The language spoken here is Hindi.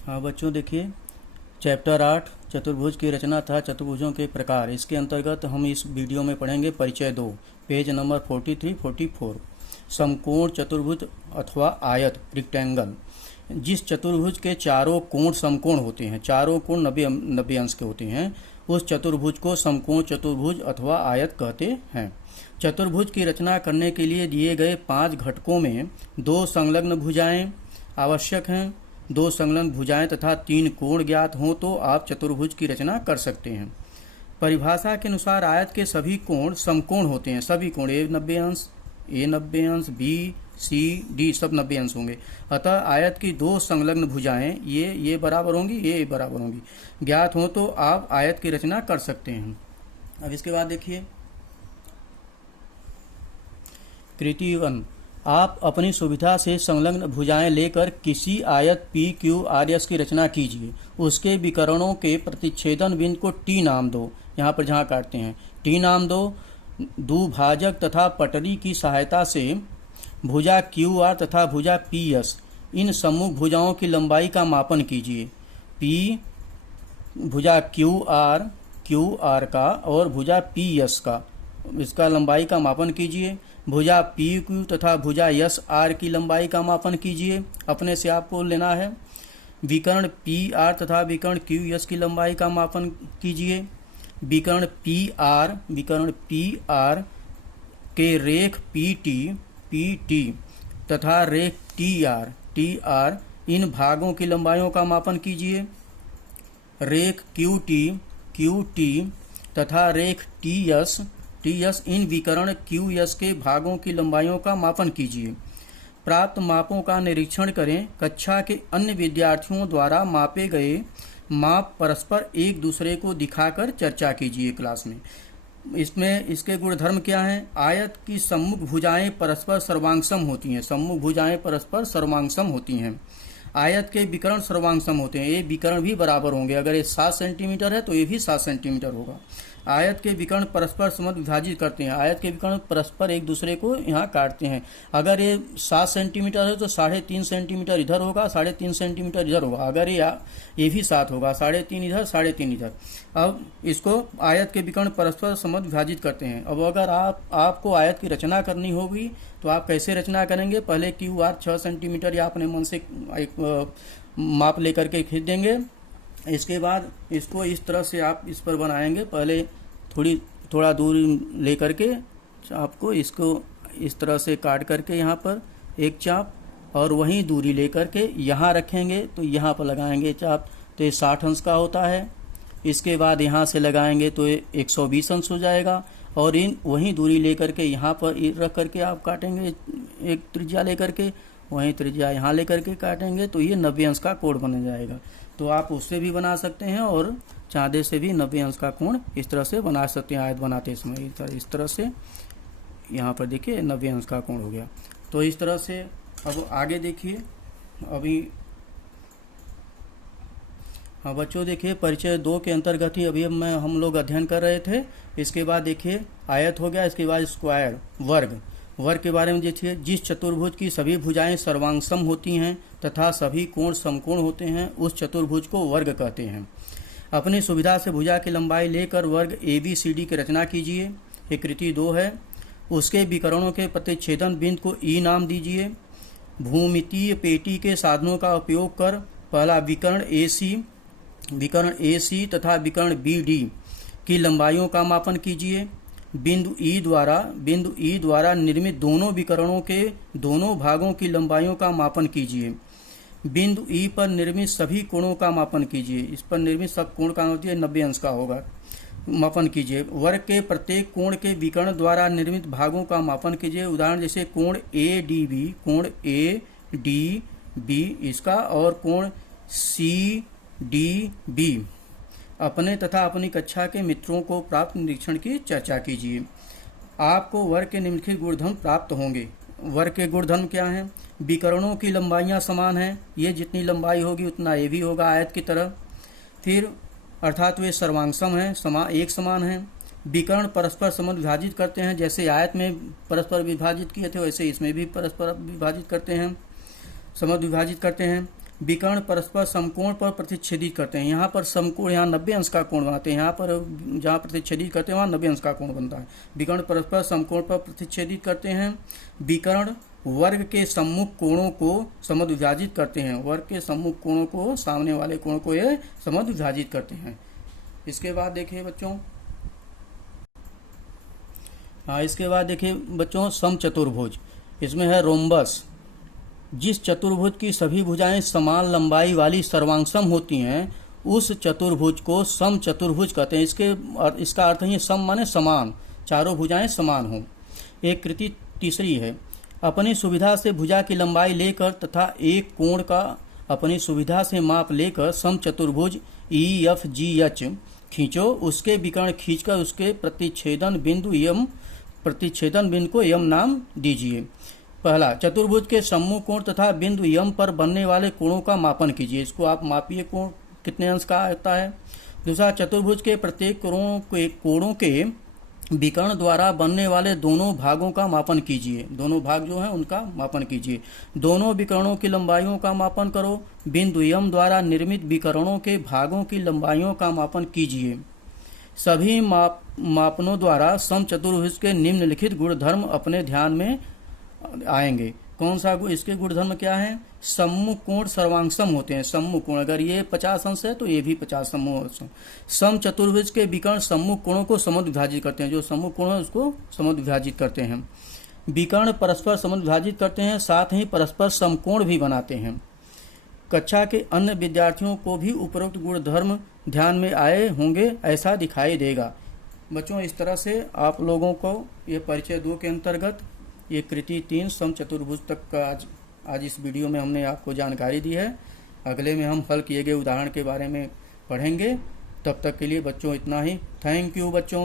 हाँ बच्चों, देखिए चैप्टर 8 चतुर्भुज की रचना तथा चतुर्भुजों के प्रकार। इसके अंतर्गत हम इस वीडियो में पढ़ेंगे परिचय 2, पेज नंबर 43-44। समकोण चतुर्भुज अथवा आयत रेक्टेंगल। जिस चतुर्भुज के चारों कोण समकोण होते हैं, चारों कोण 90 अंश के होते हैं, उस चतुर्भुज को समकोण चतुर्भुज अथवा आयत कहते हैं। चतुर्भुज की रचना करने के लिए दिए गए 5 घटकों में 2 संलग्न भुजाएं आवश्यक हैं। 2 संलग्न भुजाएं तथा 3 कोण ज्ञात हों तो आप चतुर्भुज की रचना कर सकते हैं। परिभाषा के अनुसार आयत के सभी कोण समकोण होते हैं। सभी कोण ए 90 अंश, बी, सी, डी सब 90 अंश होंगे। अतः आयत की 2 संलग्न भुजाएं ये बराबर होंगी, ये बराबर होंगी, ज्ञात हो तो आप आयत की रचना कर सकते हैं। अब इसके बाद देखिए कृति 1। आप अपनी सुविधा से संलग्न भुजाएं लेकर किसी आयत पी क्यू आर एस की रचना कीजिए। उसके विकर्णों के प्रतिच्छेदन बिंदु को टी नाम दो। यहाँ पर जहाँ काटते हैं टी नाम दो। दुभाजक तथा पटरी की सहायता से भुजा क्यू आर तथा भुजा पी एस, इन सम्मुख भुजाओं की लंबाई का मापन कीजिए। पी भुजा क्यू आर का और भुजा पी एस का, इसका लंबाई का मापन कीजिए। भुजा पी क्यू तथा भुजा एस आर की लंबाई का मापन कीजिए। अपने से आपको लेना है। विकर्ण पी आर तथा विकर्ण क्यू एस की लंबाई का मापन कीजिए। विकर्ण पी आर के रेख पी टी तथा रेख टी आर इन भागों की लंबाइयों का मापन कीजिए। रेख क्यू टी तथा रेख टी एस इन विकर्ण क्यू एस के भागों की लंबाइयों का मापन कीजिए। प्राप्त मापों का निरीक्षण करें। कक्षा के अन्य विद्यार्थियों द्वारा मापे गए माप परस्पर एक दूसरे को दिखाकर चर्चा कीजिए क्लास में। इसमें इसके गुणधर्म क्या हैं? आयत की सम्मुख भुजाएं परस्पर सर्वांगसम होती हैं। सम्मुख भुजाएं परस्पर सर्वांगसम होती हैं। आयत के विकर्ण सर्वांगसम होते हैं। ये विकर्ण भी बराबर होंगे। अगर ये 7 सेंटीमीटर है तो ये भी 7 सेंटीमीटर होगा। आयत के विकर्ण परस्पर समद् विभाजित करते हैं। आयत के विकर्ण परस्पर एक दूसरे को यहाँ काटते हैं। अगर ये 7 सेंटीमीटर है तो 3.5 सेंटीमीटर इधर होगा, 3.5 सेंटीमीटर इधर होगा। अगर ये भी 7 होगा, 3.5 इधर, 3.5 इधर। अब इसको आयत के विकर्ण परस्पर समद् विभाजित करते हैं। अब अगर आपको आयत की रचना करनी होगी तो आप कैसे रचना करेंगे? पहले क्यू आर 6 सेंटीमीटर या अपने मन से एक माप लेकर के खींच देंगे। इसके बाद इसको इस तरह से आप इस पर बनाएंगे। पहले थोड़ा दूरी लेकर के आपको इसको इस तरह से काट करके यहाँ पर एक चाप, और वहीं दूरी लेकर के यहाँ रखेंगे तो यहाँ पर लगाएंगे चाप, तो ये 60 अंश का होता है। इसके बाद यहाँ से लगाएंगे तो ये 120 अंश हो जाएगा, और वहीं दूरी लेकर के यहाँ पर रख करके आप काटेंगे। एक त्रिज्या लेकर के वहीं त्रिज्या यहाँ लेकर के काटेंगे तो ये 90 अंश का कोण बन जाएगा। तो आप उससे भी बना सकते हैं और चाँदे से भी 90 अंश का कोण इस तरह से बना सकते हैं। आयत बनाते समय इस तरह से यहाँ पर देखिए 90 अंश का कोण हो गया। तो इस तरह से अब आगे देखिए। अभी हाँ बच्चों, देखिए परिचय 2 के अंतर्गत ही अभी हम लोग अध्ययन कर रहे थे। इसके बाद देखिए आयत हो गया। इसके बाद स्क्वायर, वर्ग के बारे में देखिए। जिस चतुर्भुज की सभी भुजाएं सर्वांगसम होती हैं तथा सभी कोण समकोण होते हैं, उस चतुर्भुज को वर्ग कहते हैं। अपनी सुविधा से भुजा की लंबाई लेकर वर्ग ABCD की रचना कीजिए। ये कृति 2 है। उसके विकर्णों के प्रतिच्छेदन बिंदु को E नाम दीजिए। भूमितीय पेटी के साधनों का उपयोग कर पहला विकर्ण AC तथा विकर्ण BD की लंबाइयों का मापन कीजिए। बिंदु E द्वारा निर्मित दोनों विकर्णों के दोनों भागों की लंबाइयों का मापन कीजिए। बिंदु E पर निर्मित सभी कोणों का मापन कीजिए। इस पर निर्मित सब कोण का होती है 90 अंश का होगा, मापन कीजिए। वर्ग के प्रत्येक कोण के विकर्ण द्वारा निर्मित भागों का मापन कीजिए। उदाहरण जैसे कोण ADB इसका और कोण CDB। अपने तथा अपनी कक्षा के मित्रों को प्राप्त निरीक्षण की चर्चा कीजिए। आपको वर्ग के निम्नलिखित गुणधर्म प्राप्त होंगे। वर्ग के गुणधर्म क्या हैं? विकर्णों की लंबाइयां समान हैं। ये जितनी लंबाई होगी उतना ये भी होगा आयत की तरह। फिर अर्थात वे सर्वांगसम हैं, एक समान हैं। विकर्ण परस्पर समद् विभाजित करते हैं। जैसे आयत में परस्पर विभाजित किए थे वैसे इसमें भी परस्पर विभाजित करते हैं, समद् विभाजित करते हैं। विकर्ण परस्पर समकोण पर प्रतिच्छेदित करते हैं। यहाँ पर समकोण, यहाँ 90 अंश का कोण बनाते हैं, यहाँ पर जहाँ प्रतिच्छेदित करते हैं वहाँ 90 अंश का कोण बनता है। विकर्ण परस्पर समकोण पर प्रतिच्छेदित करते हैं। विकर्ण वर्ग के सम्मुख कोणों को समद्विभाजित करते हैं। वर्ग के सम्मुख कोणों को, सामने वाले कोण को ये समद्विभाजित करते हैं। इसके बाद देखिए बच्चों, इसके बाद देखिए बच्चों, समचतुर्भुज। इसमें है रोम्बस। जिस चतुर्भुज की सभी भुजाएं समान लंबाई वाली सर्वांगसम होती हैं, उस चतुर्भुज को समचतुर्भुज कहते हैं। इसका अर्थ है सम माने समान, चारों भुजाएं समान हों। एक कृति तीसरी है, अपनी सुविधा से भुजा की लंबाई लेकर तथा एक कोण का अपनी सुविधा से माप लेकर समचतुर्भुज EFGH खींचो। उसके विकर्ण खींचकर उसके प्रतिच्छेदन बिंदु को यम नाम दीजिए। पहला, चतुर्भुज के सम्मुख कोण तथा बिंदु यम पर बनने वाले कोणों का मापन कीजिए। इसको आप मापिए, कोण कितने अंश का आता है। दूसरा, चतुर्भुज के प्रत्येक कोणों के विकर्ण द्वारा बनने वाले दोनों भागों का मापन कीजिए। दोनों भाग जो हैं उनका मापन कीजिए। दोनों विकर्णों की लंबाइयों का मापन करो। बिंदु यम द्वारा निर्मित विकर्णों के भागों की लंबाइयों का मापन कीजिए। सभी मापनों द्वारा समचतुर्भुज के निम्नलिखित गुणधर्म अपने ध्यान में आएंगे। कौन सा इसके गुणधर्म क्या है? सम्मुख कोण सर्वांगसम होते हैं। सम्मुख कोण, अगर ये 50 अंश है तो ये भी 50 अंश। समचतुर्भुज के विकर्ण सम्मुख कोणों को समद्विभाजित करते हैं। जो सम्मुख कोण है उसको समद्विभाजित करते हैं। विकर्ण परस्पर समद्विभाजित करते हैं, साथ ही परस्पर समकोण भी बनाते हैं। कक्षा के अन्य विद्यार्थियों को भी उपरोक्त गुणधर्म ध्यान में आए होंगे, ऐसा दिखाई देगा। बच्चों, इस तरह से आप लोगों को ये परिचय 2 के अंतर्गत ये कृति 3 समचतुर्भुज तक का आज इस वीडियो में हमने आपको जानकारी दी है। अगले में हम हल किए गए उदाहरण के बारे में पढ़ेंगे। तब तक के लिए बच्चों इतना ही। थैंक यू बच्चों।